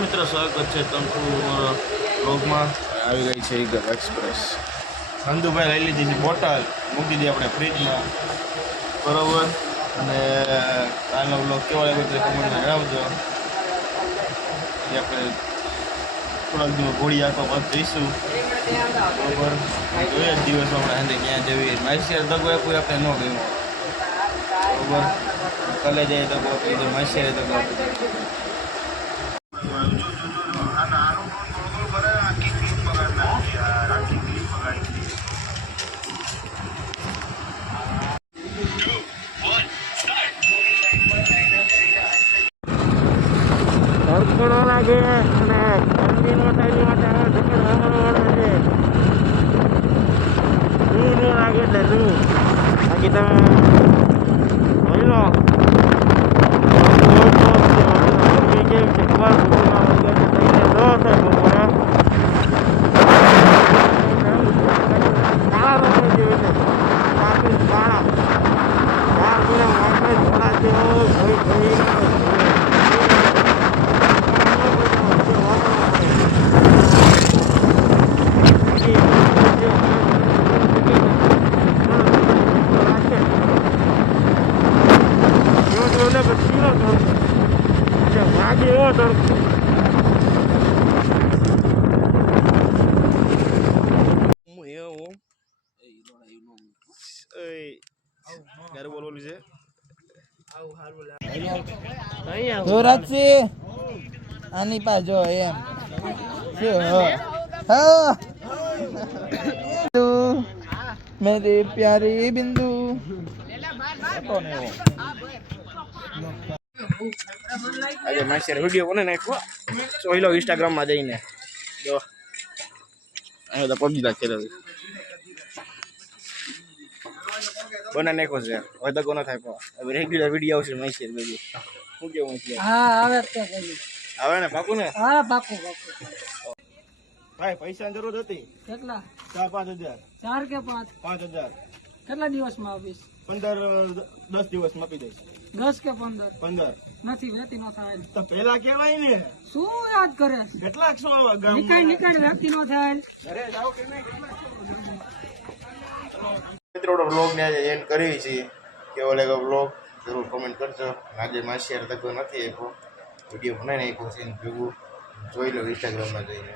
મિત્રો સ્વાગત છે તંકુ બ્લોગમાં આવી ગઈ છે ઈગલ એક્સપ્રેસ. નંદુભાઈ લઈ લીધી છે બોટલ, મૂકી દીધી આપણે ફ્રીજમાં, બરોબર. અને કાલનો બ્લોગ કેવો લાગ્યો તે કમેન્ટમાં જણાવજો. એ આપણે થોડાક દિવસ ઘોડી આખો બાદ જઈશું, બરોબર. જોઈએ દિવસમાં આપણે હાંજે ક્યાં જઈએ. માઇસિયર દગો કોઈ આપણે ન ગયું, બરોબર. કાલે જઈએ દગો આપી, માઇસિયર દગો આપી. ધડકડો લાગે અને ઠંડીનો ટાઈમ માટે ધડકડ વાળો છે. લૂ ન લાગે એટલે લૂ. બાકી તમે જોઈ લો કેમ છે ખબર આની પા જો એમ મેરી પ્યારી બિંદુ આજે માસી વિડીયો કોને નાખ્યો જોઈ લો ઇન્સ્ટાગ્રામ માં જઈને જો અહીં તો પબજી da ખેલે બના નાખ્યો છે હવે તો કોનો થાય હવે રેગ્યુલર વિડીયો આવશે માસી બેબી શું કેવું છે હા આવે તો આવે ને પાકું ને હા પાકું ભાઈ પૈસાની જરૂર હતી કેટલા 4-5 હજાર 4 કે 5 5,000 કેટલા દિવસમાં આપીશ 15-10 દિવસમાં આપી દઈશ 10 કે 15 15 નથી વેતી નો થાય તો પેલા કેવાય ને શું યાદ કરે કેટલાક સો નીકળ વેતી નો થાય ઘરે જાવ કે નહીં મિત્રો વ્લોગ ને એન્ડ કરી છે કેવો લાગ્યો વ્લોગ જરૂર કમેન્ટ કરજો આજે માસી યાર તકો નથી આપ્યો વિડીયો બનાવીને આપ્યો છે ભેગું જોઈ લો ઇન્સ્ટાગ્રામમાં જઈને